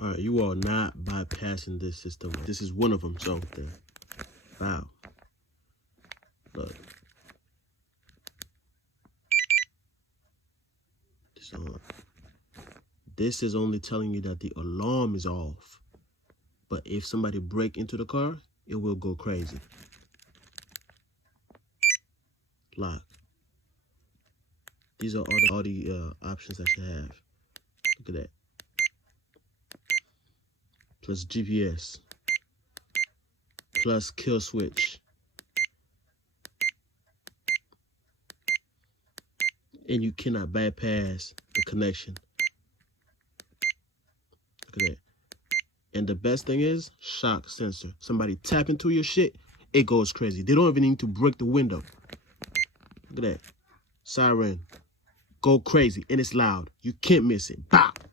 All right, you are not bypassing this system. This is one of them. So, there. Wow. Look. So, this is only telling you that the alarm is off. But if somebody break into the car, it will go crazy. Lock. These are all the options that you have. Look at that. Plus GPS. Plus kill switch. And you cannot bypass the connection. Look at that. And the best thing is shock sensor. Somebody tap into your shit, it goes crazy. They don't even need to break the window. Look at that. Siren. Go crazy. And it's loud. You can't miss it. Bop.